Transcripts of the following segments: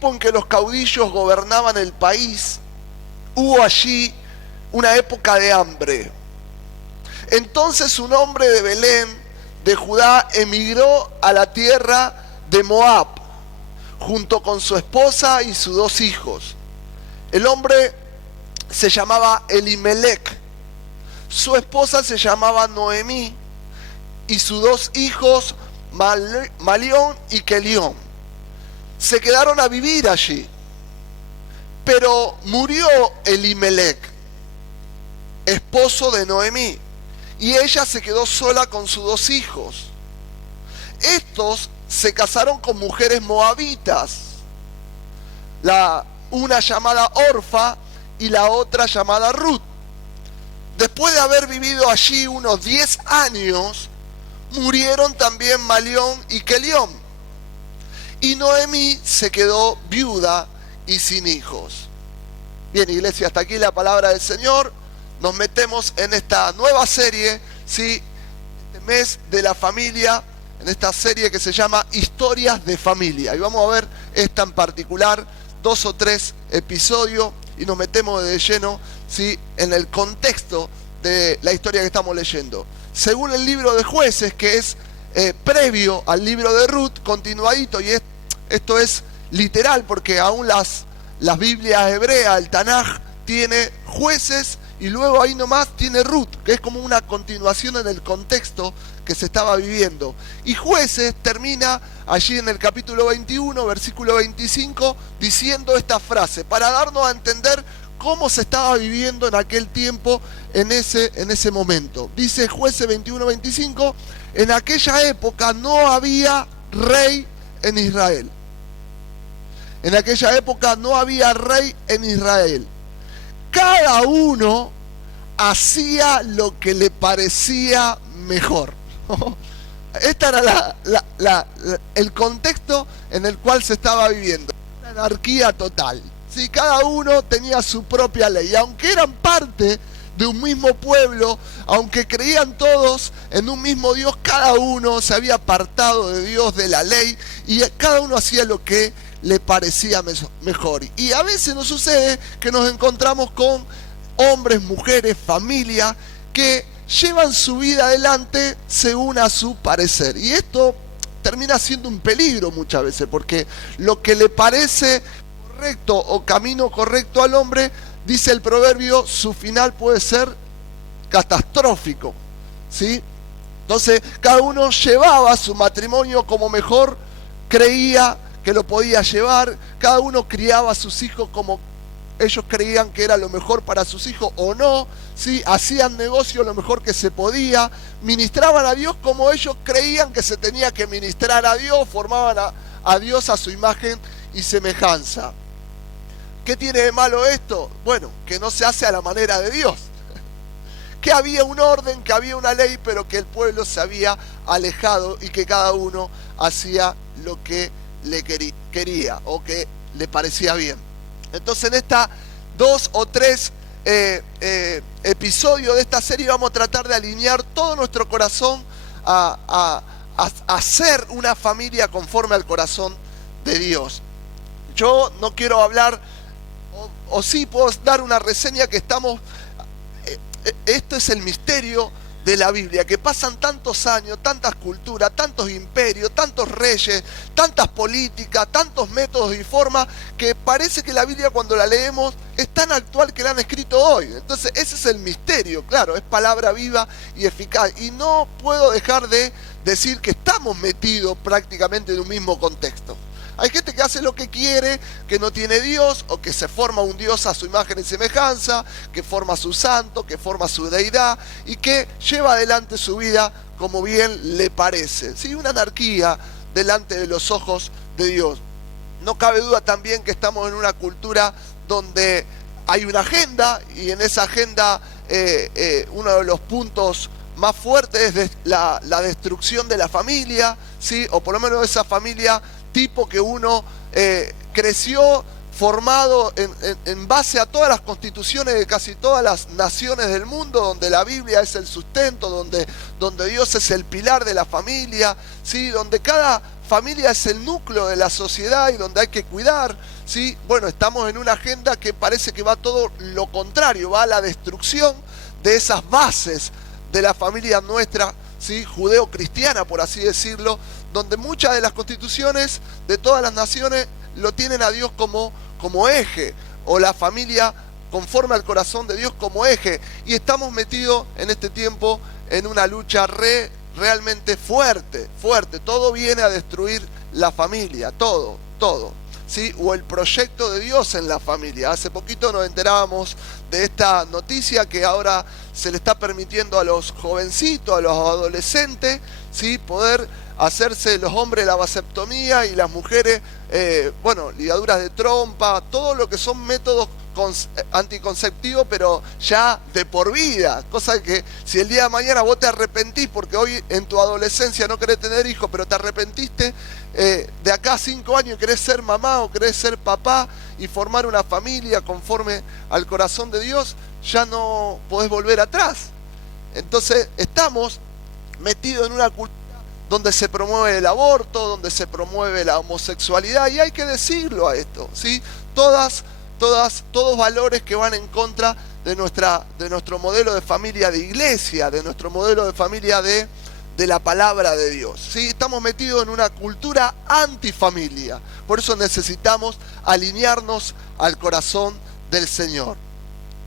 tiempo en que los caudillos gobernaban el país, hubo allí una época de hambre. Entonces un hombre de Belén, de Judá, emigró a la tierra de Moab, junto con su esposa y sus 2 hijos. El hombre se llamaba Elimelec, su esposa se llamaba Noemí, y sus 2 hijos, Malión y Kelión. Se quedaron a vivir allí. Pero murió Elimelec, esposo de Noemí, y ella se quedó sola con sus 2 hijos. Estos se casaron con mujeres moabitas, una llamada Orfa y la otra llamada Ruth. Después de haber vivido allí unos 10 años, murieron también Malión y Kelión. Y Noemí se quedó viuda y sin hijos. Bien, iglesia, hasta aquí la palabra del Señor. Nos metemos en esta nueva serie, ¿sí? Este mes de la familia, en esta serie que se llama Historias de Familia. Y vamos a ver esta en particular, 2 o 3 episodios, y nos metemos de lleno, ¿sí?, en el contexto de la historia que estamos leyendo. Según el libro de Jueces, que es previo al libro de Ruth, continuadito, y esto es literal, porque aún las Biblias hebreas, el Tanaj, tiene Jueces, y luego ahí nomás tiene Ruth, que es como una continuación en el contexto que se estaba viviendo. Y Jueces termina allí en el capítulo 21, versículo 25, diciendo esta frase, para darnos a entender cómo se estaba viviendo en aquel tiempo, en ese momento. Dice Jueces 21, 25, en aquella época no había rey en Israel. En aquella época no había rey en Israel. Cada uno hacía lo que le parecía mejor. Este era el contexto en el cual se estaba viviendo. Una anarquía total. ¿Sí? Cada uno tenía su propia ley. Y aunque eran parte de un mismo pueblo, aunque creían todos en un mismo Dios, cada uno se había apartado de Dios, de la ley, y cada uno hacía lo que le parecía mejor. Y a veces nos sucede que nos encontramos con hombres, mujeres, familias que llevan su vida adelante según a su parecer. Y esto termina siendo un peligro muchas veces, porque lo que le parece correcto o camino correcto al hombre, dice el proverbio, su final puede ser catastrófico, ¿sí? Entonces cada uno llevaba su matrimonio como mejor creía que lo podía llevar, cada uno criaba a sus hijos como ellos creían que era lo mejor para sus hijos o no, ¿sí? Hacían negocio lo mejor que se podía, ministraban a Dios como ellos creían que se tenía que ministrar a Dios, formaban a Dios a su imagen y semejanza. ¿Qué tiene de malo esto? Bueno, que no se hace a la manera de Dios. Que había un orden, que había una ley, pero que el pueblo se había alejado y que cada uno hacía lo que le quería o que le parecía bien. Entonces en esta 2 o 3 episodios de esta serie vamos a tratar de alinear todo nuestro corazón a ser una familia conforme al corazón de Dios. Yo no quiero hablar, o sí puedo dar una reseña que estamos... Esto es el misterio de la Biblia, que pasan tantos años, tantas culturas, tantos imperios, tantos reyes, tantas políticas, tantos métodos y formas, que parece que la Biblia cuando la leemos es tan actual que la han escrito hoy. Entonces ese es el misterio, claro, es palabra viva y eficaz. Y no puedo dejar de decir que estamos metidos prácticamente en un mismo contexto. Hay gente que hace lo que quiere, que no tiene Dios, o que se forma un Dios a su imagen y semejanza, que forma su santo, que forma su deidad, y que lleva adelante su vida como bien le parece. ¿Sí? Una anarquía delante de los ojos de Dios. No cabe duda también que estamos en una cultura donde hay una agenda, y en esa agenda uno de los puntos más fuertes es la destrucción de la familia, ¿sí? O por lo menos esa familia tipo que uno creció formado en base a todas las constituciones de casi todas las naciones del mundo, donde la Biblia es el sustento, donde Dios es el pilar de la familia, ¿sí? Donde cada familia es el núcleo de la sociedad y donde hay que cuidar, ¿sí? Bueno, estamos en una agenda que parece que va todo lo contrario, va a la destrucción de esas bases de la familia nuestra, ¿sí? Judeo-cristiana, por así decirlo, donde muchas de las constituciones de todas las naciones lo tienen a Dios como eje, o la familia conforme al corazón de Dios como eje, y estamos metidos en este tiempo en una lucha realmente fuerte, todo viene a destruir la familia, todo, ¿sí? O el proyecto de Dios en la familia. Hace poquito nos enterábamos de esta noticia que ahora se le está permitiendo a los jovencitos, a los adolescentes, ¿sí? Poder hacerse los hombres la vasectomía y las mujeres, ligaduras de trompa, todo lo que son métodos anticonceptivos, pero ya de por vida, cosa que si el día de mañana vos te arrepentís porque hoy en tu adolescencia no querés tener hijos, pero te arrepentiste de acá a 5 años y querés ser mamá o querés ser papá y formar una familia conforme al corazón de Dios, ya no podés volver atrás. Entonces estamos metidos en una cultura donde se promueve el aborto, donde se promueve la homosexualidad, y hay que decirlo a esto, ¿sí? Todos valores que van en contra de nuestro modelo de familia de iglesia, de nuestro modelo de familia de la palabra de Dios, ¿sí? Estamos metidos en una cultura antifamilia, por eso necesitamos alinearnos al corazón del Señor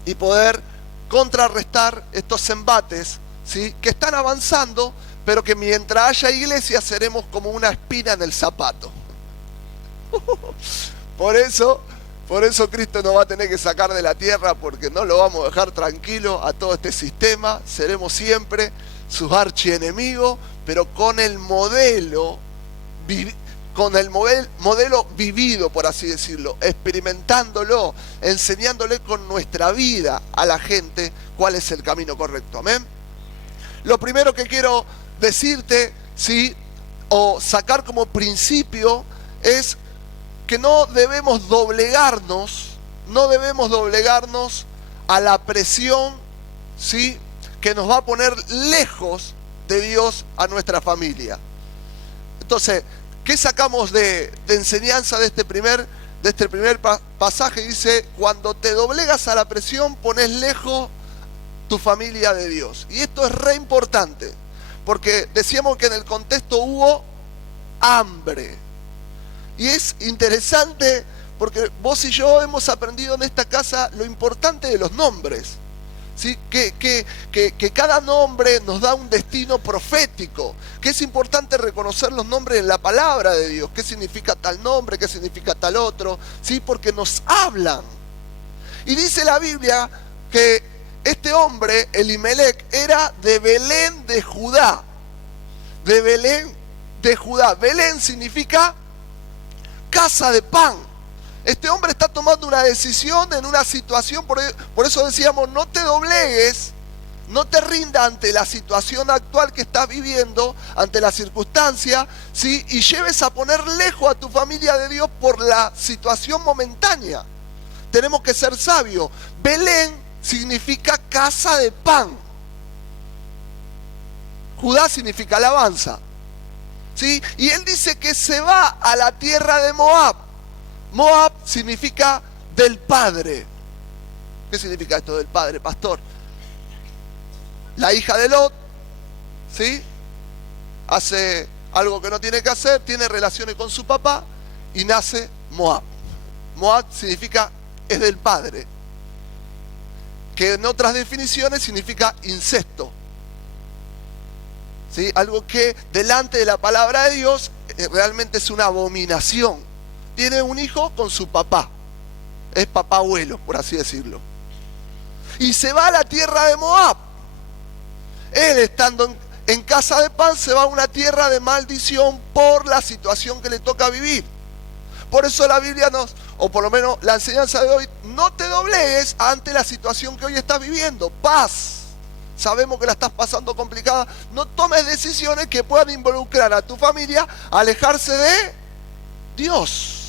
y poder contrarrestar estos embates, ¿sí? Que están avanzando, pero que mientras haya iglesia seremos como una espina en el zapato. Por eso Cristo nos va a tener que sacar de la tierra, porque no lo vamos a dejar tranquilo a todo este sistema. Seremos siempre sus archienemigos, pero con el modelo vivido, por así decirlo, experimentándolo, enseñándole con nuestra vida a la gente cuál es el camino correcto. Amén. Lo primero que quiero decirte, ¿sí? O sacar como principio es que no debemos doblegarnos a la presión, ¿sí? Que nos va a poner lejos de Dios a nuestra familia. Entonces, ¿qué sacamos de enseñanza de este primer pasaje? Dice, cuando te doblegas a la presión, pones lejos tu familia de Dios. Y esto es re importante, porque decíamos que en el contexto hubo hambre. Y es interesante porque vos y yo hemos aprendido en esta casa lo importante de los nombres, ¿sí? Que cada nombre nos da un destino profético, que es importante reconocer los nombres en la palabra de Dios, qué significa tal nombre, qué significa tal otro, ¿sí? Porque nos hablan. Y dice la Biblia que este hombre, Elimelec, era de Belén de Judá. De Belén de Judá. Belén significa casa de pan. Este hombre está tomando una decisión en una situación, por eso decíamos, no te doblegues, no te rinda ante la situación actual que estás viviendo, ante la circunstancia, ¿sí? Y lleves a poner lejos a tu familia de Dios por la situación momentánea. Tenemos que ser sabios. Belén significa casa de pan. Judá significa alabanza, ¿sí? Y él dice que se va a la tierra de Moab. Moab significa del padre. ¿Qué significa esto del padre, pastor? La hija de Lot, ¿sí? Hace algo que no tiene que hacer, tiene relaciones con su papá y nace Moab. Moab significa es del padre, que en otras definiciones significa incesto, ¿sí? Algo que delante de la palabra de Dios realmente es una abominación. Tiene un hijo con su papá, es papá abuelo, por así decirlo, y se va a la tierra de Moab. Él, estando en casa de pan, se va a una tierra de maldición por la situación que le toca vivir. Por eso la Biblia o por lo menos la enseñanza de hoy, no te doblegues ante la situación que hoy estás viviendo. Paz. Sabemos que la estás pasando complicada. No tomes decisiones que puedan involucrar a tu familia a alejarse de Dios.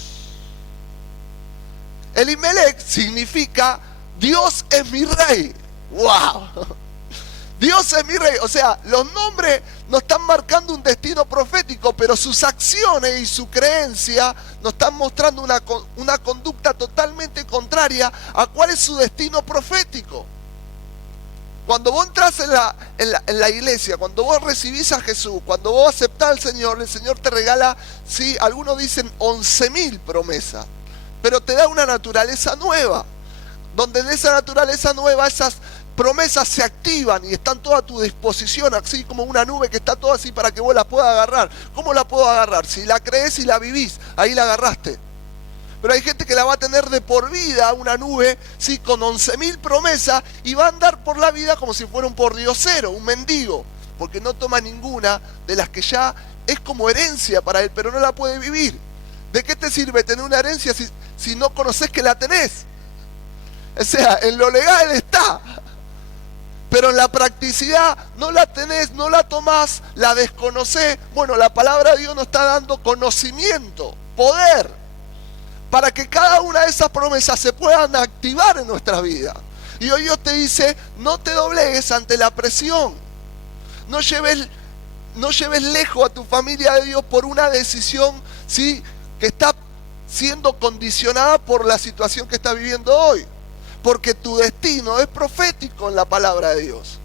Elimelec significa Dios es mi rey. ¡Wow! Dios es mi rey. O sea, los nombres nos están marcando un destino profético, pero sus acciones y su creencia nos están mostrando una conducta totalmente contraria a cuál es su destino profético. Cuando vos entras en la iglesia, cuando vos recibís a Jesús, cuando vos aceptás al Señor, el Señor te regala, sí, algunos dicen 11.000 promesas, pero te da una naturaleza nueva, donde en esa naturaleza nueva esas promesas se activan y están todas a tu disposición, así como una nube que está toda así para que vos la puedas agarrar. ¿Cómo la puedo agarrar? Si la crees y la vivís, ahí la agarraste. Pero hay gente que la va a tener de por vida, una nube, ¿sí? Con 11.000 promesas, y va a andar por la vida como si fuera un pordiosero, un mendigo, porque no toma ninguna de las que ya es como herencia para él, pero no la puede vivir. ¿De qué te sirve tener una herencia si no conoces que la tenés? O sea, en lo legal está, pero en la practicidad no la tenés, no la tomás, la desconocés. Bueno, la palabra de Dios nos está dando conocimiento, poder, para que cada una de esas promesas se puedan activar en nuestra vida. Y hoy Dios te dice, no te doblegues ante la presión. No lleves lejos a tu familia de Dios por una decisión, ¿sí?, que está siendo condicionada por la situación que estás viviendo hoy. Porque tu destino es profético en la palabra de Dios.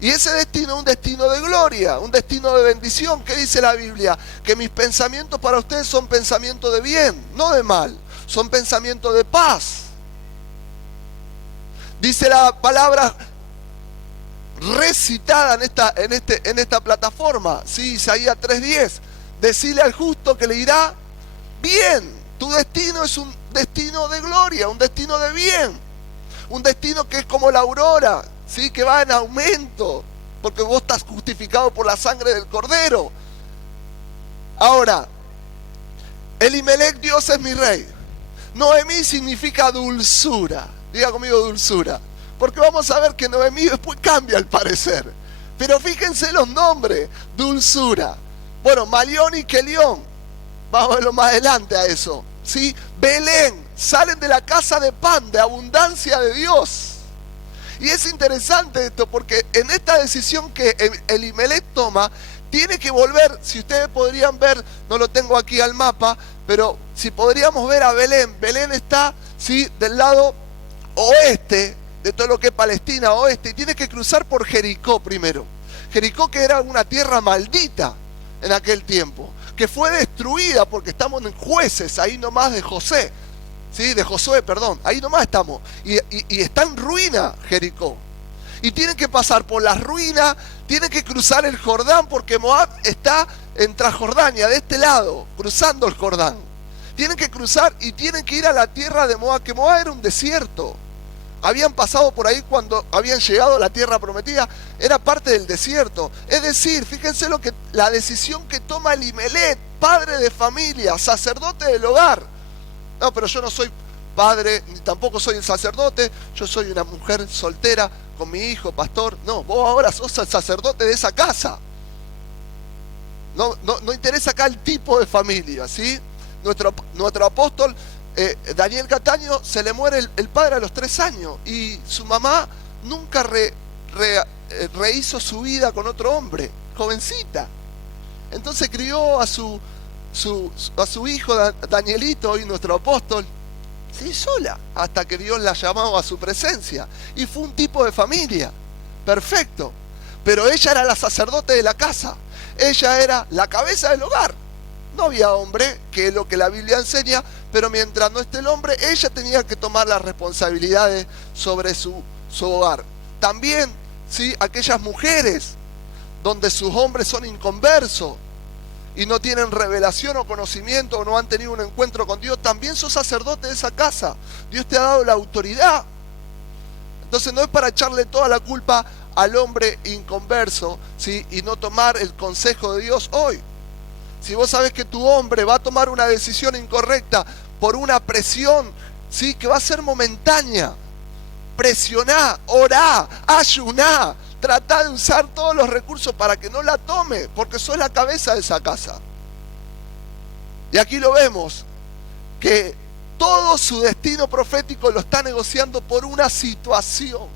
Y ese destino es un destino de gloria, un destino de bendición. ¿Qué dice la Biblia? Que mis pensamientos para ustedes son pensamientos de bien, no de mal. Son pensamientos de paz. Dice la palabra recitada en esta plataforma, ¿sí? Isaías 3:10. Decile al justo que le irá bien. Tu destino es un destino de gloria, un destino de bien. Un destino que es como la aurora, ¿sí?, que va en aumento, porque vos estás justificado por la sangre del Cordero. Ahora, Elimelech, Dios es mi rey. Noemí significa dulzura. Diga conmigo dulzura. Porque vamos a ver que Noemí después cambia al parecer. Pero fíjense los nombres. Dulzura. Bueno, Malión y Kelión. Vamos a verlo más adelante a eso, ¿sí? Belén. Salen de la casa de pan, de abundancia de Dios. Y es interesante esto, porque en esta decisión que Elimelech toma, tiene que volver. Si ustedes podrían ver, no lo tengo aquí al mapa, pero si podríamos ver a Belén. Belén está, ¿sí?, del lado oeste de todo lo que es Palestina, oeste, y tiene que cruzar por Jericó primero. Jericó, que era una tierra maldita en aquel tiempo, que fue destruida, porque estamos en Jueces, ahí nomás de José. ¿Sí? De Josué, perdón, ahí nomás estamos, y está en ruina Jericó, y tienen que pasar por las ruinas, tienen que cruzar el Jordán, porque Moab está en Transjordania, de este lado, cruzando el Jordán, tienen que cruzar y tienen que ir a la tierra de Moab, que Moab era un desierto. Habían pasado por ahí cuando habían llegado a la tierra prometida, era parte del desierto. Es decir, fíjense la decisión que toma Elimelech, padre de familia, sacerdote del hogar. No, pero yo no soy padre, ni tampoco soy el sacerdote, yo soy una mujer soltera con mi hijo, pastor. No, vos ahora sos el sacerdote de esa casa. No interesa acá el tipo de familia, ¿sí? Nuestro apóstol Daniel Cataño, se le muere el padre a los 3 años y su mamá nunca rehizo su vida con otro hombre, jovencita. Entonces crió a su hijo Danielito, y nuestro apóstol, sí, sola, hasta que Dios la llamó a su presencia. Y fue un tipo de familia, perfecto. Pero ella era la sacerdote de la casa, ella era la cabeza del hogar. No había hombre, que es lo que la Biblia enseña, pero mientras no esté el hombre, ella tenía que tomar las responsabilidades sobre su hogar. También, ¿sí?, aquellas mujeres donde sus hombres son inconversos y no tienen revelación o conocimiento, o no han tenido un encuentro con Dios, también sos sacerdote de esa casa. Dios te ha dado la autoridad. Entonces no es para echarle toda la culpa al hombre inconverso, ¿sí?, y no tomar el consejo de Dios hoy. Si vos sabés que tu hombre va a tomar una decisión incorrecta por una presión, ¿sí?, que va a ser momentánea, presioná, orá, ayuná, tratá de usar todos los recursos para que no la tome, porque sos la cabeza de esa casa. Y aquí lo vemos, que todo su destino profético lo está negociando por una situación.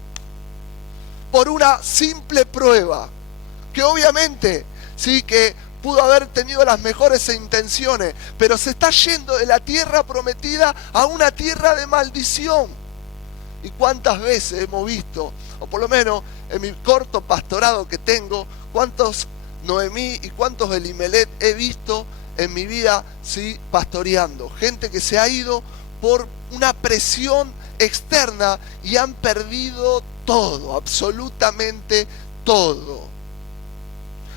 por una simple prueba, que obviamente, sí, que pudo haber tenido las mejores intenciones, pero se está yendo de la tierra prometida a una tierra de maldición. ¿Y cuántas veces hemos visto, o por lo menos en mi corto pastorado que tengo, cuántos Noemí y cuántos Elimelech he visto en mi vida, sí, pastoreando? Gente que se ha ido por una presión externa y han perdido todo, absolutamente todo.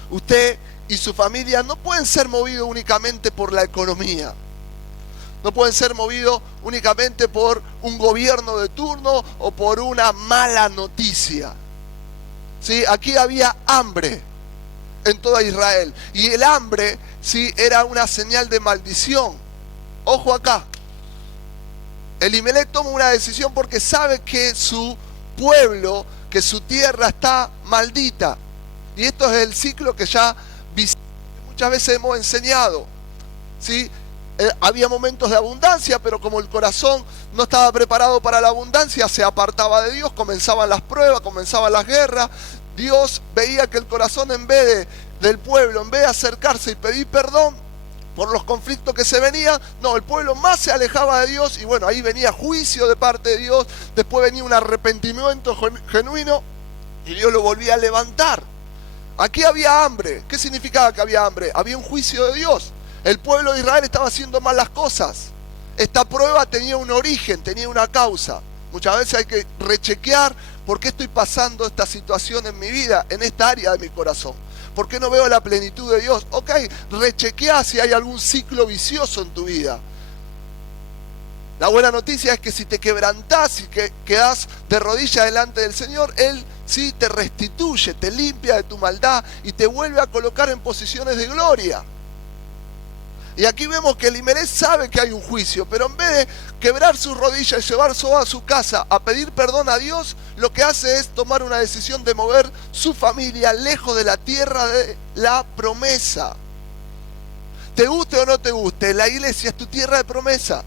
Usted y su familia no pueden ser movidos únicamente por la economía. No pueden ser movidos únicamente por un gobierno de turno o por una mala noticia. ¿Sí? Aquí había hambre en toda Israel. Y el hambre, ¿sí?, era una señal de maldición. Ojo acá. Elimelech toma una decisión porque sabe que su pueblo, que su tierra está maldita. Y esto es el ciclo que ya muchas veces hemos enseñado. ¿Sí? Había momentos de abundancia, pero como el corazón no estaba preparado para la abundancia, se apartaba de Dios, comenzaban las pruebas, comenzaban las guerras. Dios veía que el corazón, en vez del pueblo, en vez de acercarse y pedir perdón por los conflictos que se venían, no, el pueblo más se alejaba de Dios, y bueno, ahí venía juicio de parte de Dios, después venía un arrepentimiento genuino y Dios lo volvía a levantar. Aquí había hambre. ¿Qué significaba que había hambre? Había un juicio de Dios. El pueblo de Israel estaba haciendo mal las cosas. Esta prueba tenía un origen, tenía una causa. Muchas veces hay que rechequear por qué estoy pasando esta situación en mi vida, en esta área de mi corazón. ¿Por qué no veo la plenitud de Dios? Ok, rechequea si hay algún ciclo vicioso en tu vida. La buena noticia es que si te quebrantás y que quedás de rodillas delante del Señor, Él sí te restituye, te limpia de tu maldad y te vuelve a colocar en posiciones de gloria. Y aquí vemos que Elimelech sabe que hay un juicio, pero en vez de quebrar sus rodillas y llevar a su casa a pedir perdón a Dios, lo que hace es tomar una decisión de mover su familia lejos de la tierra de la promesa. Te guste o no te guste, la iglesia es tu tierra de promesa.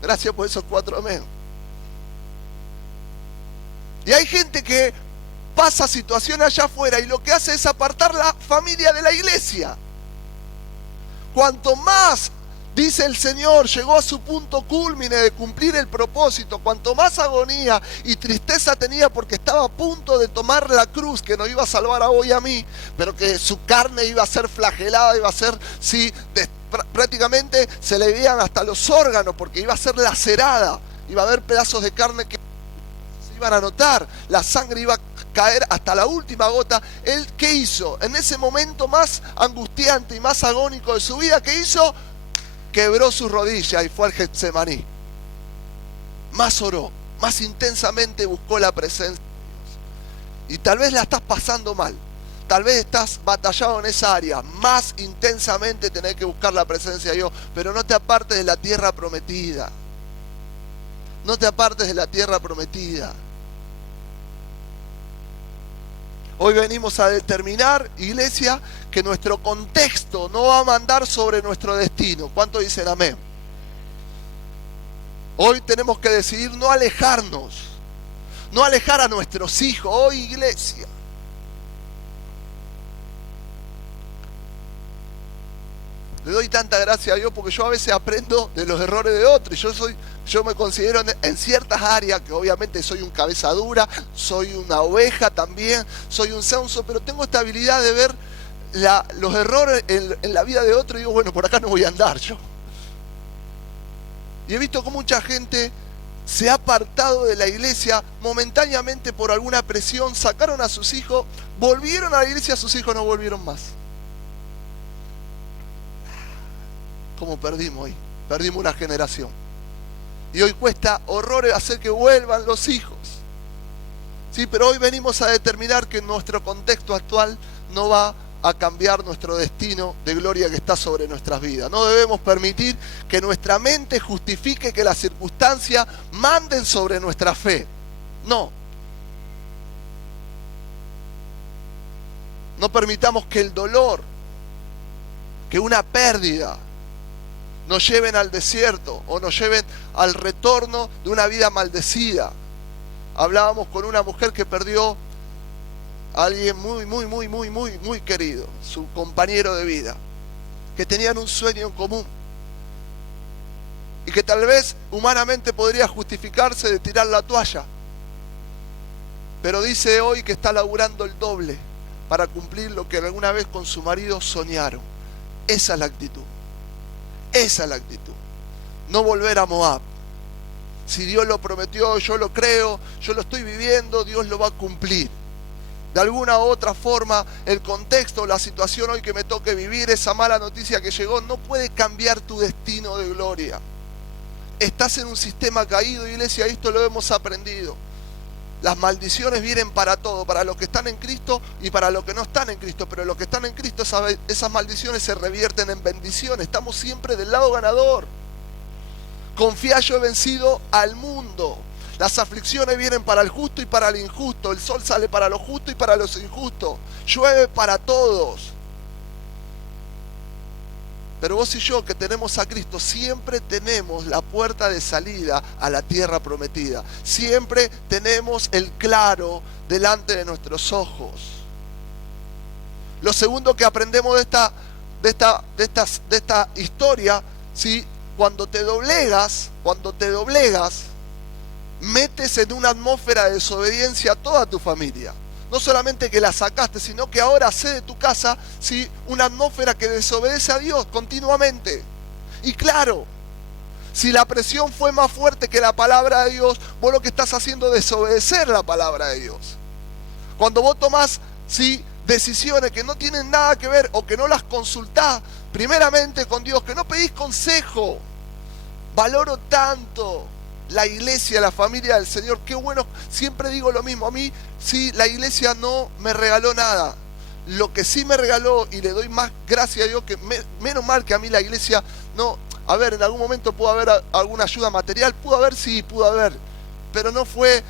Gracias por esos 4 amén. Y hay gente que pasa situaciones allá afuera y lo que hace es apartar la familia de la iglesia. Cuanto más, dice el Señor, llegó a su punto cúlmine de cumplir el propósito, cuanto más agonía y tristeza tenía porque estaba a punto de tomar la cruz que nos iba a salvar a vos y a mí, pero que su carne iba a ser flagelada, iba a ser, sí, prácticamente se le veían hasta los órganos porque iba a ser lacerada, iba a haber pedazos de carne que se iban a notar, la sangre iba a caer hasta la última gota. Él, ¿qué hizo? En ese momento más angustiante y más agónico de su vida, ¿qué hizo? Quebró sus rodillas y fue al Getsemaní. Más oró, más intensamente buscó la presencia de Dios. Y tal vez la estás pasando mal, tal vez estás batallado en esa área, más intensamente tenés que buscar la presencia de Dios, pero no te apartes de la tierra prometida. No te apartes de la tierra prometida. Hoy venimos a determinar, iglesia, que nuestro contexto no va a mandar sobre nuestro destino. ¿Cuántos dicen amén? Hoy tenemos que decidir no alejarnos, no alejar a nuestros hijos. Hoy, iglesia, le doy tanta gracia a Dios porque yo a veces aprendo de los errores de otros. Yo me considero en ciertas áreas que obviamente soy un cabeza dura, soy una oveja también, soy un sonso, pero tengo esta habilidad de ver los errores en la vida de otro y digo, bueno, por acá no voy a andar yo. Y he visto cómo mucha gente se ha apartado de la iglesia momentáneamente por alguna presión, sacaron a sus hijos, volvieron a la iglesia, sus hijos no volvieron más. ¿Cómo perdimos hoy? Perdimos una generación. Y hoy cuesta horrores hacer que vuelvan los hijos. Sí, pero hoy venimos a determinar que nuestro contexto actual no va a cambiar nuestro destino de gloria que está sobre nuestras vidas. No debemos permitir que nuestra mente justifique que las circunstancias manden sobre nuestra fe. No. No permitamos que el dolor, que una pérdida, nos lleven al desierto o nos lleven al retorno de una vida maldecida. hablábamos con una mujer que perdió a alguien muy querido, su compañero de vida, que tenían un sueño en común y que tal vez humanamente podría justificarse de tirar la toalla, pero dice hoy que está laburando el doble para cumplir lo que alguna vez con su marido soñaron. Esa es la actitud. Esa es la actitud. No volver a Moab. Si Dios lo prometió, yo lo creo, yo lo estoy viviendo, Dios lo va a cumplir. De alguna u otra forma, el contexto, la situación hoy que me toque vivir, esa mala noticia que llegó, no puede cambiar tu destino de gloria. Estás en un sistema caído, iglesia, esto lo hemos aprendido. Las maldiciones vienen para todo, para los que están en Cristo y para los que no están en Cristo. Pero los que están en Cristo, esas maldiciones se revierten en bendiciones. Estamos siempre del lado ganador. Confía, yo he vencido al mundo. Las aflicciones vienen para el justo y para el injusto. El sol sale para los justos y para los injustos. Llueve para todos. Pero vos y yo que tenemos a Cristo, siempre tenemos la puerta de salida a la tierra prometida. Siempre tenemos el claro delante de nuestros ojos. Lo segundo que aprendemos de esta historia, ¿sí? Cuando te doblegas, metes en una atmósfera de desobediencia a toda tu familia. No solamente que la sacaste, sino que ahora hace de tu casa, ¿sí?, una atmósfera que desobedece a Dios continuamente. Y claro, si la presión fue más fuerte que la palabra de Dios, vos lo que estás haciendo es desobedecer la palabra de Dios. Cuando vos tomás, ¿sí?, decisiones que no tienen nada que ver o que no las consultás primeramente con Dios, que no pedís consejo. Valoro tanto la iglesia, la familia del Señor. Qué bueno, siempre digo lo mismo. A mí, sí, la iglesia no me regaló nada. Lo que sí me regaló, y le doy más gracias a Dios, que menos mal que a mí la iglesia no... A ver, en algún momento pudo haber alguna ayuda material, pudo haber, pero no fue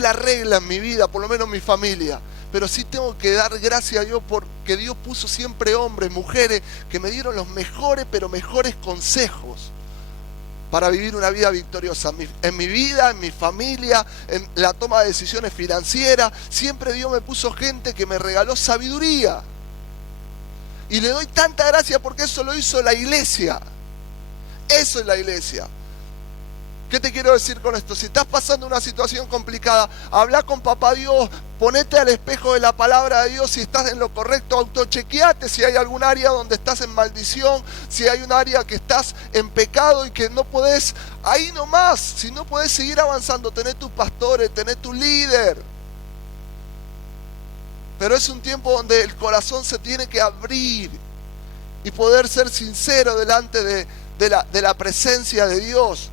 la regla en mi vida, por lo menos en mi familia. Pero sí tengo que dar gracias a Dios porque Dios puso siempre hombres, mujeres, que me dieron los mejores, pero mejores consejos para vivir una vida victoriosa. En mi vida, en mi familia, en la toma de decisiones financieras, siempre Dios me puso gente que me regaló sabiduría. Y le doy tanta gracia porque eso lo hizo la iglesia. Eso es la iglesia. ¿Qué te quiero decir con esto? Si estás pasando una situación complicada, habla con papá Dios, ponete al espejo de la palabra de Dios si estás en lo correcto, autochequeate si hay algún área donde estás en maldición, si hay un área que estás en pecado y que no podés, ahí nomás, si no podés seguir avanzando, tenés tus pastores, tenés tu líder. Pero es un tiempo donde el corazón se tiene que abrir y poder ser sincero delante de la presencia de Dios.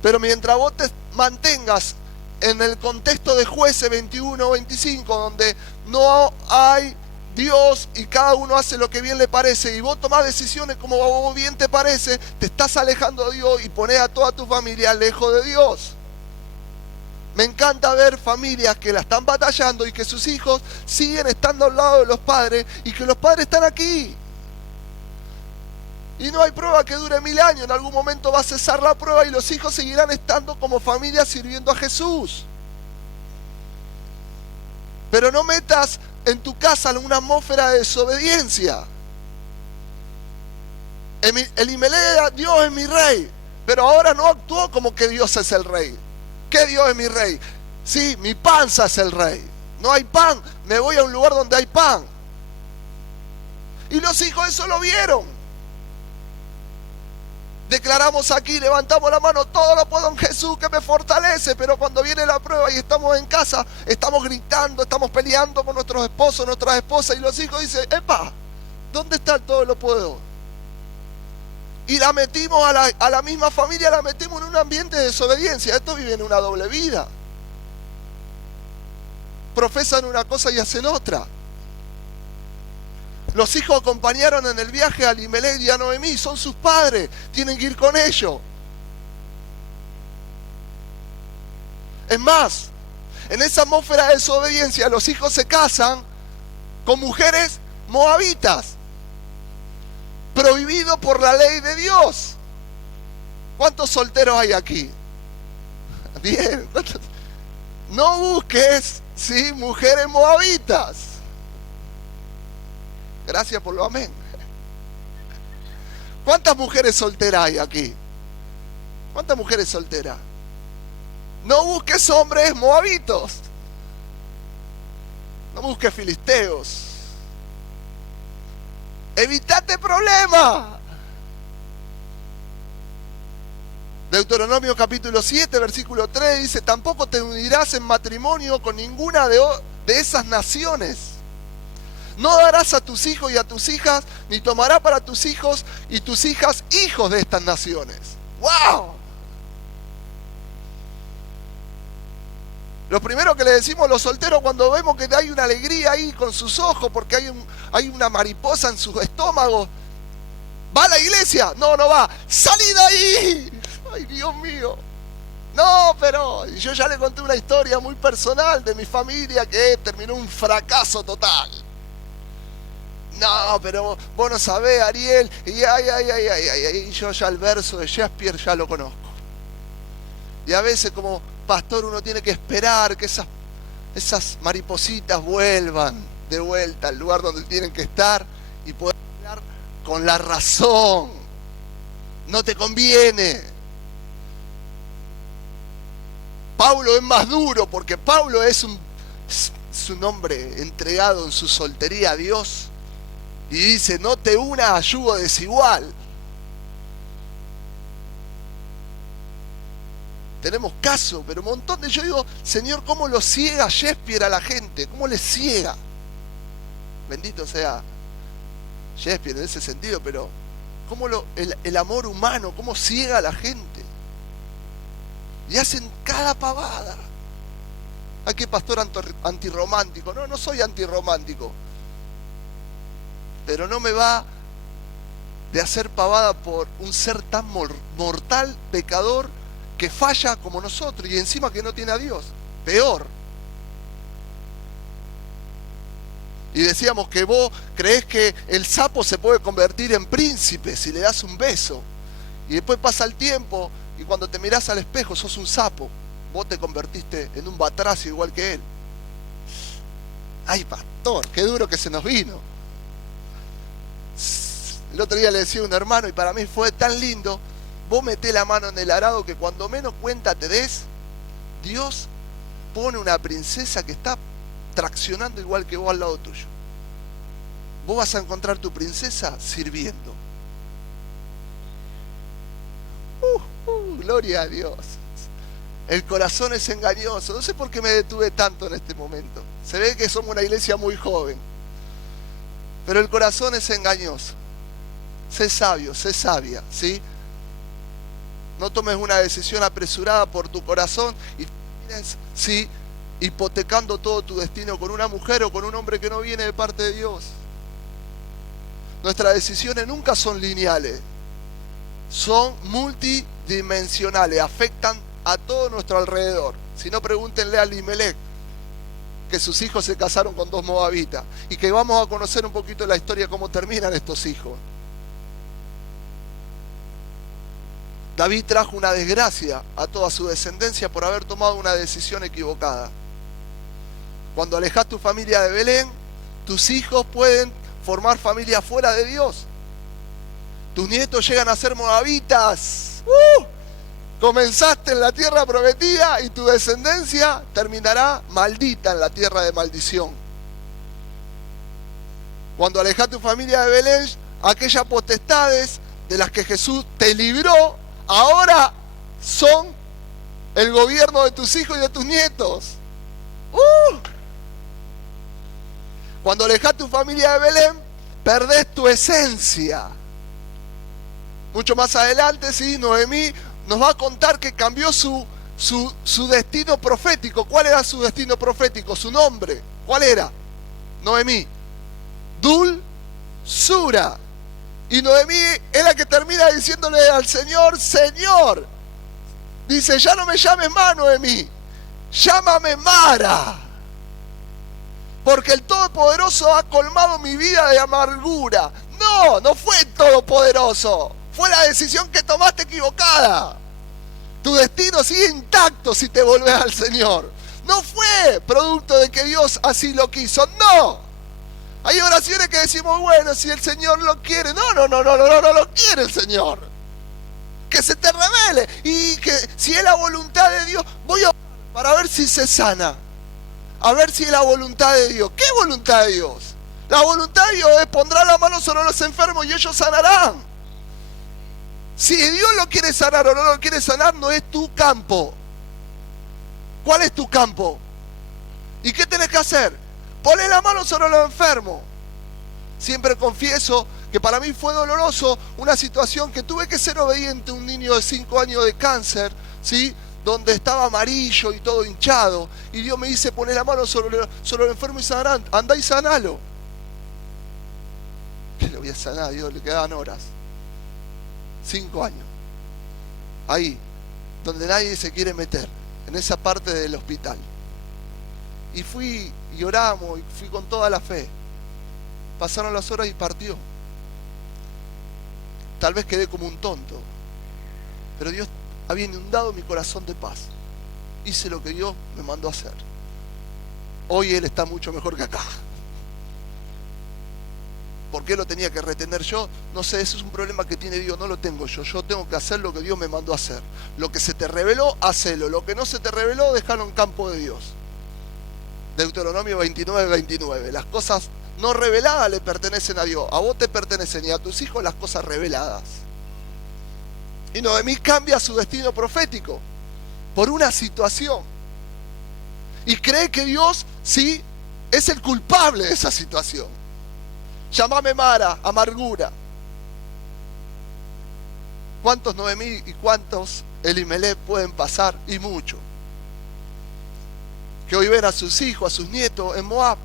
Pero mientras vos te mantengas en el contexto de Jueces 21-25, donde no hay Dios y cada uno hace lo que bien le parece, y vos tomás decisiones como a vos bien te parece, te estás alejando de Dios y ponés a toda tu familia lejos de Dios. Me encanta ver familias que la están batallando y que sus hijos siguen estando al lado de los padres y que los padres están aquí. Y no hay prueba que dure 1000 años. En algún momento va a cesar la prueba y los hijos seguirán estando como familia sirviendo a Jesús. Pero no metas en tu casa una atmósfera de desobediencia. Elimelech, Dios es mi rey, pero ahora no actuó como que Dios es el rey. ¿Qué Dios es mi rey? Sí, mi panza es el rey. No hay pan, me voy a un lugar donde hay pan. Y los hijos eso lo vieron. Declaramos aquí, levantamos la mano, todo lo puedo en Jesús que me fortalece, pero cuando viene la prueba y estamos en casa, estamos gritando, estamos peleando con nuestros esposos, nuestras esposas, y los hijos dicen, epa, ¿dónde está el todo lo puedo? Y la metimos a la misma familia, la metimos en un ambiente de desobediencia. Estos viven una doble vida. Profesan una cosa y hacen otra. Los hijos acompañaron en el viaje a Elimelech y a Noemí, son sus padres, tienen que ir con ellos. Es más, en esa atmósfera de desobediencia, los hijos se casan con mujeres moabitas, prohibido por la ley de Dios. ¿Cuántos solteros hay aquí? Bien. no busques, ¿sí?, mujeres moabitas. Gracias por lo amén. ¿Cuántas mujeres solteras hay aquí? ¿Cuántas mujeres solteras? No busques hombres moabitos. No busques filisteos. Evitate problemas. Deuteronomio capítulo 7, versículo 3 dice: tampoco te unirás en matrimonio con ninguna de esas naciones. No darás a tus hijos y a tus hijas, ni tomarás para tus hijos y tus hijas hijos de estas naciones. ¡Wow! Lo primero que le decimos a los solteros cuando vemos que hay una alegría ahí con sus ojos, porque hay una mariposa en su estómago: ¿va a la iglesia? No, no va. ¡Salí de ahí! ¡Ay, Dios mío! No, pero yo ya le conté una historia muy personal de mi familia que terminó un fracaso total. No, pero vos no sabés, Ariel. Y ay, yo ya el verso de Shakespeare ya lo conozco. Y a veces como pastor uno tiene que esperar que esas maripositas vuelvan de vuelta al lugar donde tienen que estar y poder hablar con la razón. No te conviene. Pablo es más duro porque Pablo es un hombre entregado en su soltería a Dios. Y dice: no te unas a yugo desigual. Tenemos caso, pero un montón de... Yo digo: Señor, ¿cómo lo ciega Shakespeare a la gente? ¿Cómo le ciega? Bendito sea Shakespeare en ese sentido, pero ¿cómo el amor humano, cómo ciega a la gente? Y hacen cada pavada. Ay, qué pastor antirromántico. No, no soy antirromántico. Pero no me va de hacer pavada por un ser tan mortal, pecador, que falla como nosotros y encima que no tiene a Dios. Peor. Y decíamos que vos creés que el sapo se puede convertir en príncipe si le das un beso. Y después pasa el tiempo y cuando te mirás al espejo sos un sapo. Vos te convertiste en un batracio igual que él. Ay, pastor, qué duro que se nos vino. El otro día le decía a un hermano y para mí fue tan lindo: vos metés la mano en el arado que cuando menos cuenta te des, Dios pone una princesa que está traccionando igual que vos al lado tuyo. Vos vas a encontrar tu princesa sirviendo. Gloria a Dios. El corazón es engañoso. No sé por qué me detuve tanto en este momento. Se ve que somos una iglesia muy joven. Pero el corazón es engañoso. Sé sabio, sé sabia, ¿sí? No tomes una decisión apresurada por tu corazón y termines, ¿sí?, hipotecando todo tu destino con una mujer o con un hombre que no viene de parte de Dios. Nuestras decisiones nunca son lineales. Son multidimensionales, afectan a todo nuestro alrededor. Si no, pregúntenle a Elimelech, que sus hijos se casaron con 2 moabitas, y que vamos a conocer un poquito la historia, cómo terminan estos hijos. David trajo una desgracia a toda su descendencia por haber tomado una decisión equivocada. Cuando alejas tu familia de Belén, tus hijos pueden formar familia fuera de Dios. Tus nietos llegan a ser moabitas. Comenzaste en la tierra prometida y tu descendencia terminará maldita en la tierra de maldición. Cuando alejas tu familia de Belén, aquellas potestades de las que Jesús te libró, ahora son el gobierno de tus hijos y de tus nietos. Cuando alejas tu familia de Belén, perdés tu esencia. Mucho más adelante, sí, Noemí nos va a contar que cambió su destino profético. ¿Cuál era su destino profético? Su nombre. ¿Cuál era? Noemí. Dulzura. Y Noemí es la que termina diciéndole al Señor: Señor, dice, ya no me llames más Noemí, llámame Mara, porque el Todopoderoso ha colmado mi vida de amargura. No, no fue el Todopoderoso, fue la decisión que tomaste equivocada. Tu destino sigue intacto si te volvés al Señor. No fue producto de que Dios así lo quiso, no. Hay oraciones que decimos, bueno, si el Señor lo quiere. No lo quiere el Señor. Que se te revele. Y que si es la voluntad de Dios, voy a orar para ver si se sana. A ver si es la voluntad de Dios. ¿Qué voluntad de Dios? La voluntad de Dios es pondrá la mano sobre los enfermos y ellos sanarán. Si Dios lo quiere sanar o no lo quiere sanar, no es tu campo. ¿Cuál es tu campo? ¿Y qué tenés que hacer? Poner la mano sobre los enfermos. Siempre confieso que para mí fue doloroso una situación que tuve que ser obediente a un niño de 5 años de cáncer, ¿sí? Donde estaba amarillo y todo hinchado. Y Dios me dice, poné la mano sobre el enfermo y sanarán. Andá y sanalo. ¿Qué le voy a sanar a Dios? Le quedaban horas. 5 años. Ahí, donde nadie se quiere meter. En esa parte del hospital. Y fui y oramos y fui con toda la fe. Pasaron las horas y partió. Tal vez quedé como un tonto. Pero Dios había inundado mi corazón de paz. Hice lo que Dios me mandó a hacer. Hoy Él está mucho mejor que acá. ¿Por qué lo tenía que retener yo? No sé, ese es un problema que tiene Dios, no lo tengo yo. Yo tengo que hacer lo que Dios me mandó a hacer. Lo que se te reveló, hacelo. Lo que no se te reveló, déjalo en campo de Dios. Deuteronomio 29:29. Las cosas no reveladas le pertenecen a Dios. A vos te pertenecen y a tus hijos las cosas reveladas. Y Noemí cambia su destino profético por una situación. Y cree que Dios sí es el culpable de esa situación. Llámame Mara, amargura. ¿Cuántos Noemí y cuántos Elimelech pueden pasar? Y mucho. Que hoy ven a sus hijos, a sus nietos en Moab.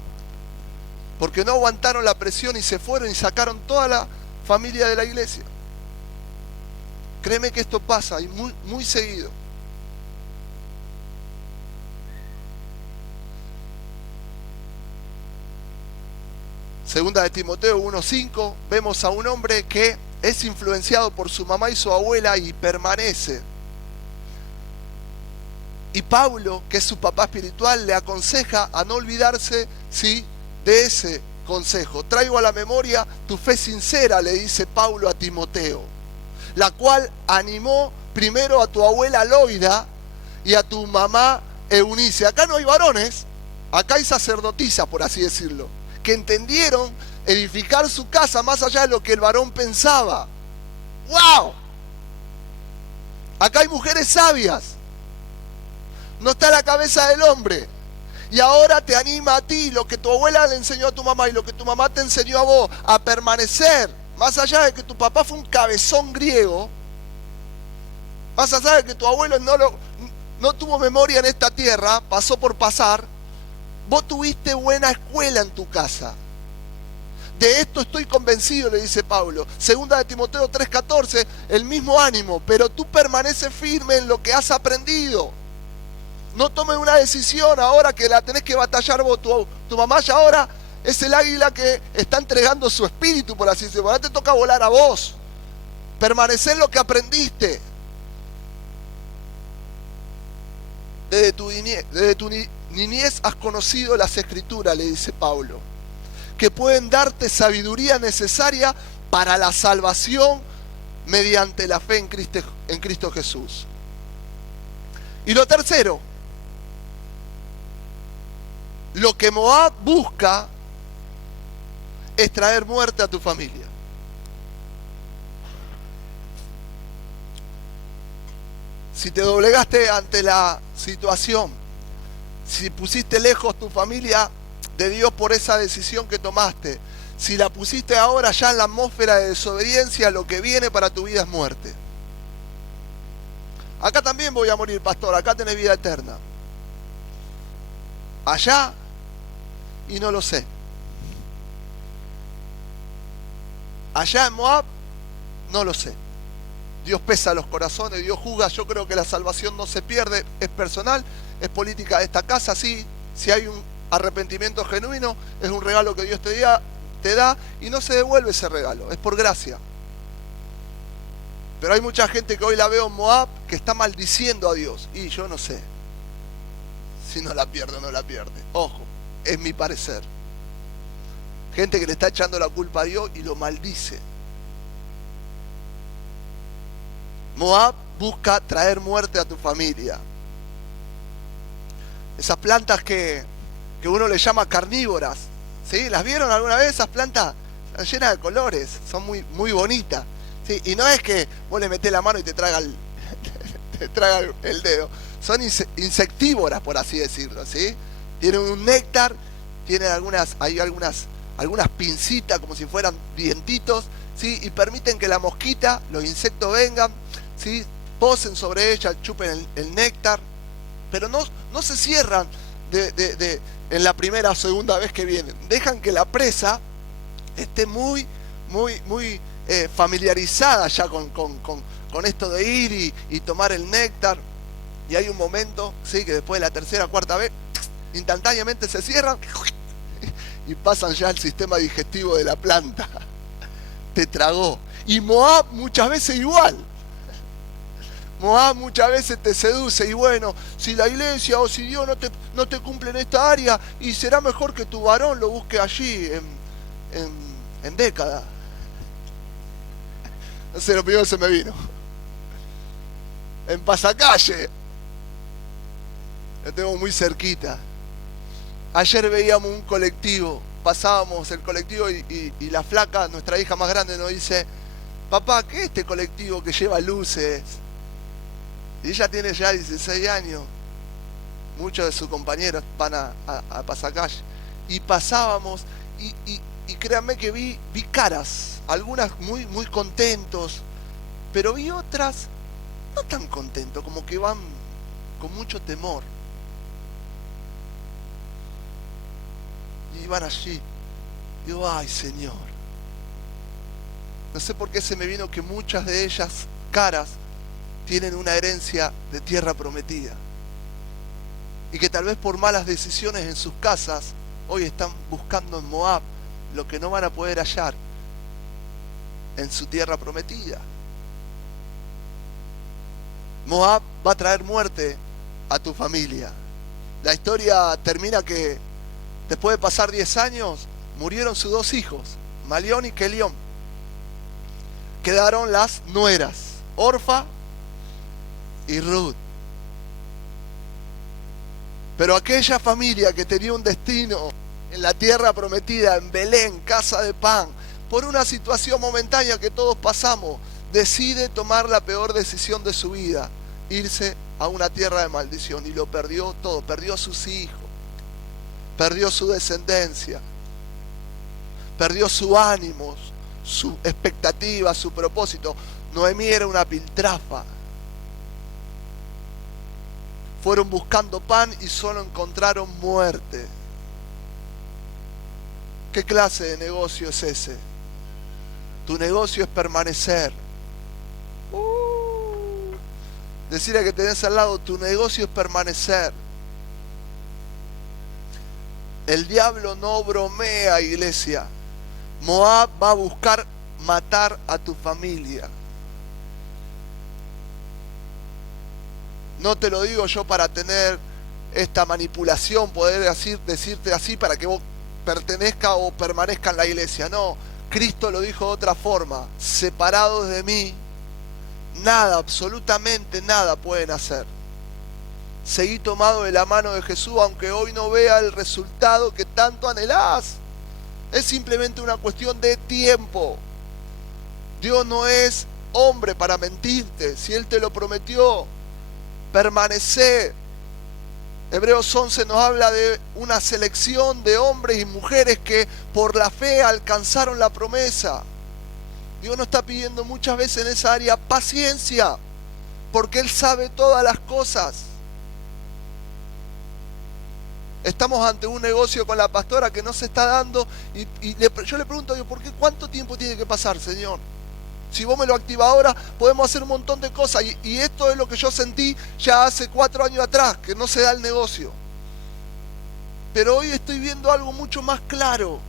Porque no aguantaron la presión y se fueron y sacaron toda la familia de la iglesia. Créeme que esto pasa y muy seguido. Segunda de Timoteo 1:5, vemos a un hombre que es influenciado por su mamá y su abuela y permanece. Y Pablo, que es su papá espiritual, le aconseja a no olvidarse, ¿sí?, de ese consejo. Traigo a la memoria tu fe sincera, le dice Pablo a Timoteo, la cual animó primero a tu abuela Loida y a tu mamá Eunice. Acá no hay varones, acá hay sacerdotisas, por así decirlo, que entendieron edificar su casa más allá de lo que el varón pensaba. ¡Wow! Acá hay mujeres sabias. No está la cabeza del hombre. Y ahora te anima a ti lo que tu abuela le enseñó a tu mamá y lo que tu mamá te enseñó a vos, a permanecer. Más allá de que tu papá fue un cabezón griego, más allá de que tu abuelo no tuvo memoria en esta tierra, pasó por pasar, vos tuviste buena escuela en tu casa. De esto estoy convencido, le dice Pablo. Segunda de Timoteo 3:14, el mismo ánimo, pero tú permaneces firme en lo que has aprendido. No tomes una decisión ahora que la tenés que batallar vos. Tu mamá ya ahora es el águila que está entregando su espíritu, por así decirlo. Ahora te toca volar a vos. Permanecer en lo que aprendiste. Desde tu niñez has conocido las Escrituras, le dice Pablo, que pueden darte sabiduría necesaria para la salvación mediante la fe en Cristo Jesús. Y lo tercero, lo que Moab busca es traer muerte a tu familia. Si te doblegaste ante la situación, si pusiste lejos tu familia de Dios por esa decisión que tomaste, si la pusiste ahora ya en la atmósfera de desobediencia, lo que viene para tu vida es muerte. Acá también voy a morir, pastor, acá tenés vida eterna. Allá, y no lo sé. Allá en Moab, no lo sé. Dios pesa los corazones, Dios juzga. Yo creo que la salvación no se pierde, es personal, es política de esta casa, sí. Si hay un arrepentimiento genuino, es un regalo que Dios te da y no se devuelve ese regalo, es por gracia. Pero hay mucha gente que hoy la veo en Moab que está maldiciendo a Dios. Y yo no sé si no la pierde o no la pierde. Ojo, es mi parecer. Gente que le está echando la culpa a Dios y lo maldice. Moab busca traer muerte a tu familia. Esas plantas que uno le llama carnívoras, ¿sí? ¿Las vieron alguna vez? Esas plantas están llenas de colores, son muy, muy bonitas, ¿sí? Y no es que vos le metés la mano y te traga el dedo. Son insectívoras, por así decirlo, ¿sí? Tienen un néctar, tienen algunas pincitas como si fueran dientitos, ¿sí? Y permiten que la mosquita, los insectos vengan, ¿sí? Posen sobre ella, chupen el néctar, pero no se cierran en la primera o segunda vez que vienen. Dejan que la presa esté muy familiarizada ya con esto de ir y tomar el néctar. Y hay un momento, ¿sí? Que después de la tercera o cuarta vez, instantáneamente se cierran y pasan ya al sistema digestivo de la planta. Te tragó. Y Moab muchas veces igual. Moab muchas veces te seduce, y bueno, si la iglesia o si Dios no te cumple en esta área, y será mejor que tu varón lo busque allí en década. No sé, lo primero que se me vino. En Pasacalle. Lo tengo muy cerquita. Ayer veíamos un colectivo, pasábamos el colectivo y la flaca, nuestra hija más grande, nos dice: papá, ¿qué es este colectivo que lleva luces? Y ella tiene ya 16 años. Muchos de sus compañeros van a Pasacalle. Y pasábamos y créanme que vi caras, algunas muy contentos, pero vi otras no tan contentos, como que van con mucho temor. Y van allí. Digo, ay Señor. No sé por qué se me vino que muchas de ellas caras tienen una herencia de tierra prometida. Y que tal vez por malas decisiones en sus casas, hoy están buscando en Moab lo que no van a poder hallar en su tierra prometida. Moab va a traer muerte a tu familia. La historia termina que después de pasar 10 años, murieron sus 2 hijos, Malión y Kelión. Quedaron las nueras, Orfa y Ruth. Pero aquella familia que tenía un destino en la tierra prometida, en Belén, casa de pan, por una situación momentánea que todos pasamos, decide tomar la peor decisión de su vida, irse a una tierra de maldición, y lo perdió todo. Perdió a sus hijos, perdió su descendencia, perdió su ánimo, su expectativa, su propósito. Noemí era una piltrafa. Fueron buscando pan y solo encontraron muerte. ¿Qué clase de negocio es ese? Tu negocio es permanecer. Decirle que tenés al lado, tu negocio es permanecer. El diablo no bromea, iglesia. Moab va a buscar matar a tu familia. No te lo digo yo para tener esta manipulación, poder decirte así para que vos pertenezca o permanezca en la iglesia. No, Cristo lo dijo de otra forma: separados de mí, nada, absolutamente nada pueden hacer. Seguí tomado de la mano de Jesús, aunque hoy no vea el resultado que tanto anhelás. Es simplemente una cuestión de tiempo. Dios no es hombre para mentirte. Si Él te lo prometió, permanece. Hebreos 11 nos habla de una selección de hombres y mujeres que por la fe alcanzaron la promesa. Dios nos está pidiendo muchas veces en esa área paciencia, porque Él sabe todas las cosas. Estamos ante un negocio con la pastora que no se está dando y yo le pregunto a Dios: ¿por qué? ¿Cuánto tiempo tiene que pasar, Señor? Si vos me lo activas ahora, podemos hacer un montón de cosas. Y esto es lo que yo sentí ya hace 4 años atrás, que no se da el negocio. Pero hoy estoy viendo algo mucho más claro.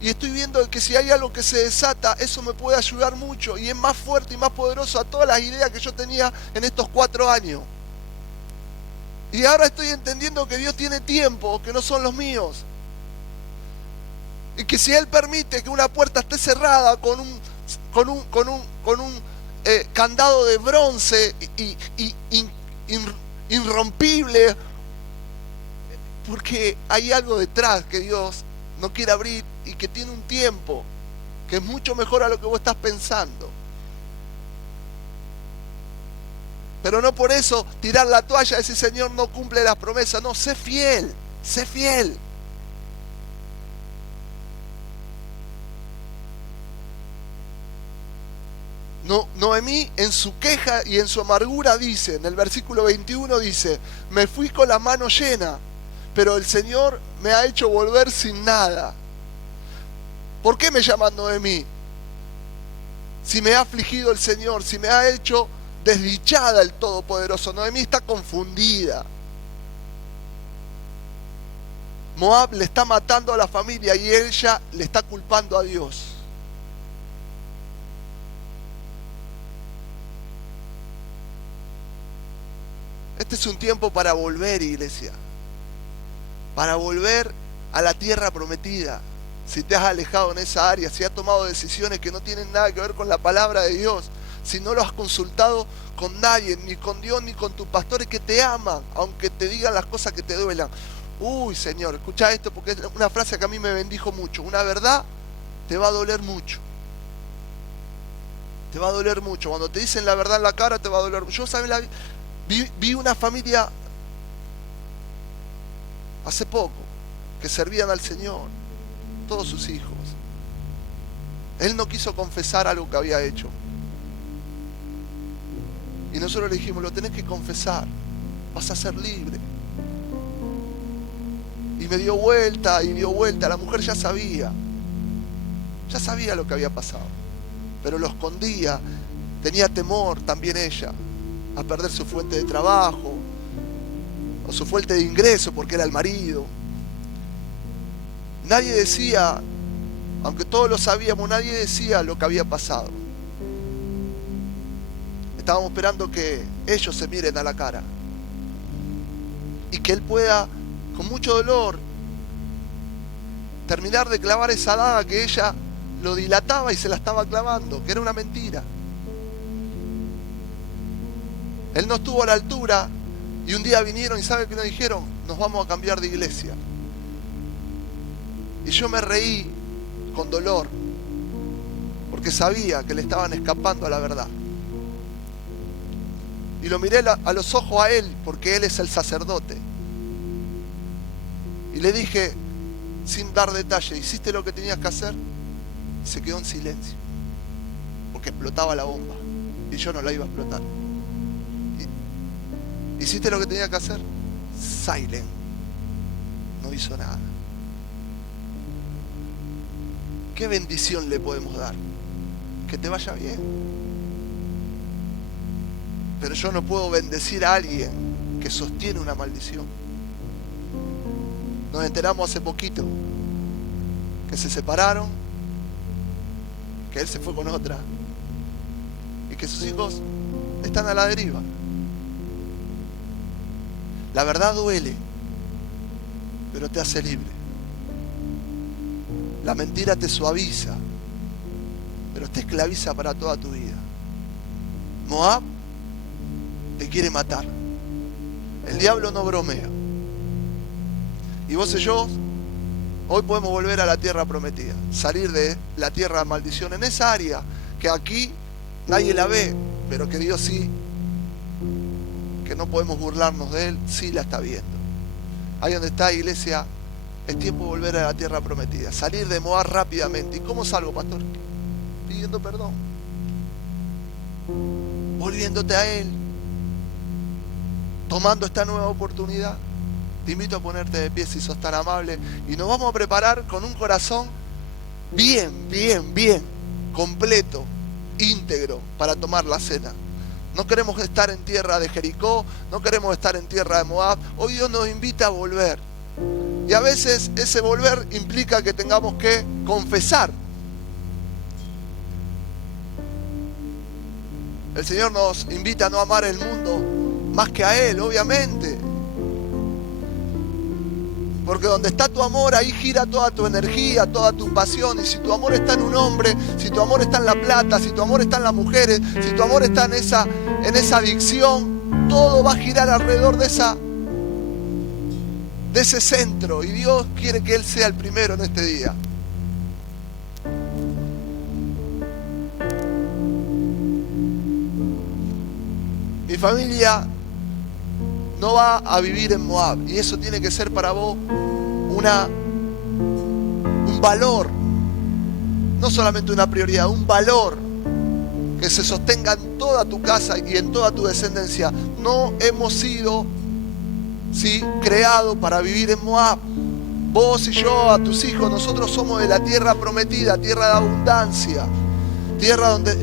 Y estoy viendo que si hay algo que se desata, eso me puede ayudar mucho. Y es más fuerte y más poderoso a todas las ideas que yo tenía en estos 4 años. Y ahora estoy entendiendo que Dios tiene tiempos que no son los míos. Y que si Él permite que una puerta esté cerrada con un candado de bronce irrompible, porque hay algo detrás que Dios no quiere abrir y que tiene un tiempo que es mucho mejor a lo que vos estás pensando. Pero no por eso tirar la toalla y decir, Señor, no cumple las promesas. No, sé fiel, sé fiel. No, Noemí en su queja y en su amargura dice, en el versículo 21 dice, me fui con la mano llena, pero el Señor me ha hecho volver sin nada. ¿Por qué me llaman Noemí? Si me ha afligido el Señor, si me ha hecho desdichada el Todopoderoso. Noemí está confundida. Moab le está matando a la familia y ella le está culpando a Dios. Este es un tiempo para volver, iglesia. Para volver a la tierra prometida. Si te has alejado en esa área, si has tomado decisiones que no tienen nada que ver con la palabra de Dios, si no lo has consultado con nadie, ni con Dios, ni con tus pastores que te aman, aunque te digan las cosas que te duelan. Uy, Señor, escucha esto porque es una frase que a mí me bendijo mucho. Una verdad te va a doler mucho. Te va a doler mucho. Cuando te dicen la verdad en la cara, te va a doler mucho. Yo, ¿sabes? Vi una familia hace poco que servían al Señor, todos sus hijos. Él no quiso confesar algo que había hecho. Y nosotros le dijimos, lo tenés que confesar, vas a ser libre. Y me dio vuelta y dio vuelta. La mujer ya sabía lo que había pasado, pero lo escondía. Tenía temor también ella a perder su fuente de trabajo o su fuente de ingreso porque era el marido. Nadie decía, aunque todos lo sabíamos, nadie decía lo que había pasado. Estábamos esperando que ellos se miren a la cara y que él pueda, con mucho dolor, terminar de clavar esa daga que ella lo dilataba y se la estaba clavando, que era una mentira. Él no estuvo a la altura y un día vinieron y ¿sabe qué nos dijeron? Nos vamos a cambiar de iglesia. Y yo me reí con dolor porque sabía que le estaban escapando a la verdad. Y lo miré a los ojos a él porque él es el sacerdote. Y le dije, sin dar detalle, ¿hiciste lo que tenías que hacer? Y se quedó en silencio porque explotaba la bomba y yo no la iba a explotar. ¿Hiciste lo que tenía que hacer? Silent. No hizo nada. ¿Qué bendición le podemos dar? Que te vaya bien. Pero yo no puedo bendecir a alguien que sostiene una maldición. Nos enteramos hace poquito que se separaron, que él se fue con otra y que sus hijos están a la deriva. La verdad duele, pero te hace libre. La mentira te suaviza, pero te esclaviza para toda tu vida. Moab te quiere matar. El diablo no bromea. Y vos y yo hoy podemos volver a la tierra prometida, salir de la tierra de maldición, en esa área que aquí nadie la ve, pero que Dios sí, que no podemos burlarnos de Él, sí la está viendo. Ahí donde está, iglesia, es tiempo de volver a la tierra prometida, salir de Moab rápidamente. ¿Y cómo salgo, pastor? Pidiendo perdón, volviéndote a Él, tomando esta nueva oportunidad. Te invito a ponerte de pie si sos tan amable y nos vamos a preparar con un corazón bien, completo, íntegro para tomar la cena. No queremos estar en tierra de Jericó, no queremos estar en tierra de Moab. Hoy Dios nos invita a volver. Y a veces ese volver implica que tengamos que confesar. El Señor nos invita a no amar el mundo más que a Él, obviamente. Porque donde está tu amor, ahí gira toda tu energía, toda tu pasión. Y si tu amor está en un hombre, si tu amor está en la plata, si tu amor está en las mujeres, si tu amor está en esa adicción, todo va a girar alrededor de ese centro. Y Dios quiere que Él sea el primero en este día. Mi familia no va a vivir en Moab, y eso tiene que ser para vos un valor, no solamente una prioridad, un valor que se sostenga en toda tu casa y en toda tu descendencia. No hemos sido creados para vivir en Moab. Vos y yo, a tus hijos, nosotros somos de la tierra prometida, tierra de abundancia, tierra donde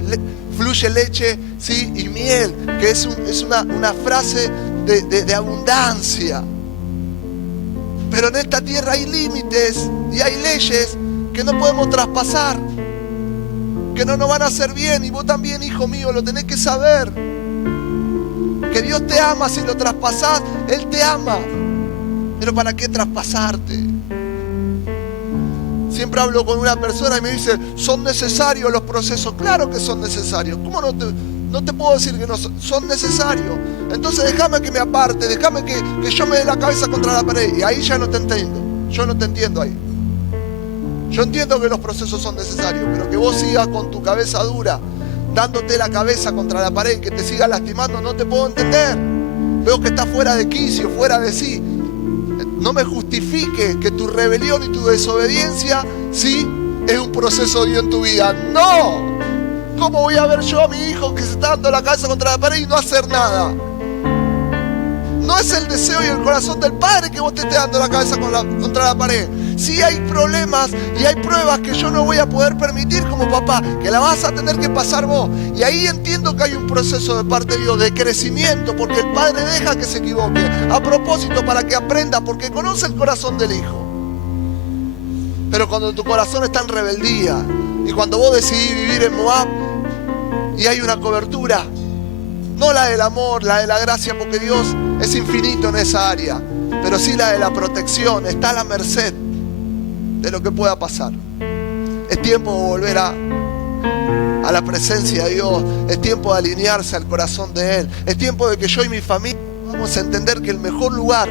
fluye leche y miel, que es una frase de abundancia. Pero en esta tierra hay límites y hay leyes que no podemos traspasar, que no nos van a hacer bien. Y vos también, hijo mío, lo tenés que saber, que Dios te ama. Si lo traspasás, Él te ama. Pero ¿para qué traspasarte? Siempre hablo con una persona y me dice, ¿son necesarios los procesos? Claro que son necesarios. ¿Cómo no te puedo decir que no son necesarios? Entonces déjame que me aparte, déjame que yo me dé la cabeza contra la pared. Y ahí ya no te entiendo. Yo no te entiendo ahí. Yo entiendo que los procesos son necesarios, pero que vos sigas con tu cabeza dura, dándote la cabeza contra la pared, que te sigas lastimando, no te puedo entender. Veo que estás fuera de quicio, fuera de sí. No me justifique que tu rebelión y tu desobediencia es un proceso de Dios en tu vida. ¡No! ¿Cómo voy a ver yo a mi hijo que se está dando la cabeza contra la pared y no hacer nada? No es el deseo y el corazón del Padre que vos te estés dando la cabeza contra la pared. Sí hay problemas y hay pruebas que yo no voy a poder permitir como papá, que la vas a tener que pasar vos. Y ahí entiendo que hay un proceso de parte de Dios de crecimiento, porque el Padre deja que se equivoque a propósito para que aprenda, porque conoce el corazón del Hijo. Pero cuando tu corazón está en rebeldía y cuando vos decidís vivir en Moab y hay una cobertura, no la del amor, la de la gracia, porque Dios es infinito en esa área, pero sí la de la protección, está a la merced de lo que pueda pasar. Es tiempo de volver a la presencia de Dios, es tiempo de alinearse al corazón de Él, es tiempo de que yo y mi familia vamos a entender que el mejor lugar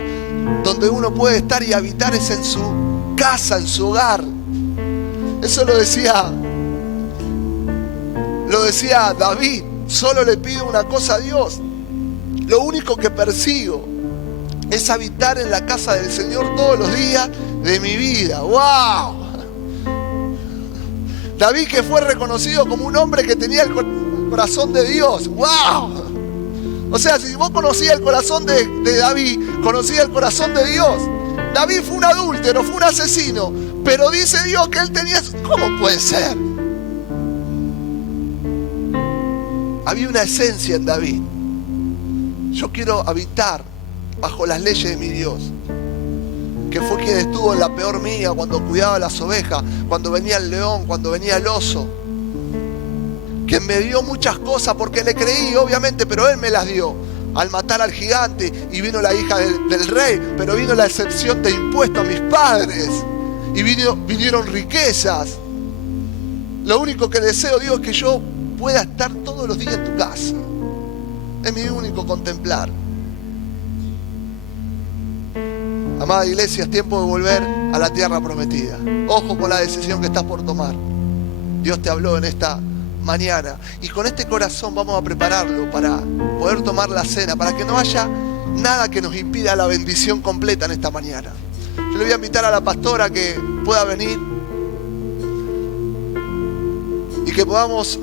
donde uno puede estar y habitar es en su casa, en su hogar. Eso lo decía David. Solo le pido una cosa a Dios. Lo único que persigo es habitar en la casa del Señor todos los días de mi vida. ¡Wow! David, que fue reconocido como un hombre que tenía el corazón de Dios. ¡Wow! O sea, si vos conocías el corazón de David, conocías el corazón de Dios. David fue un adúltero, fue un asesino, pero dice Dios que él tenía... ¿Cómo puede ser? Había una esencia en David. Yo quiero habitar bajo las leyes de mi Dios, que fue quien estuvo en la peor mía, cuando cuidaba las ovejas, cuando venía el león, cuando venía el oso, quien me dio muchas cosas porque le creí, obviamente, pero Él me las dio al matar al gigante, y vino la hija del rey, pero vino la excepción de impuesto a mis padres, y vinieron riquezas. Lo único que deseo, Dios, es que yo pueda estar todos los días en tu casa. Es mi único contemplar. Amada iglesia, es tiempo de volver a la tierra prometida. Ojo con la decisión que estás por tomar. Dios te habló en esta mañana, y con este corazón vamos a prepararlo para poder tomar la cena, para que no haya nada que nos impida la bendición completa en esta mañana. Yo le voy a invitar a la pastora que pueda venir y que podamos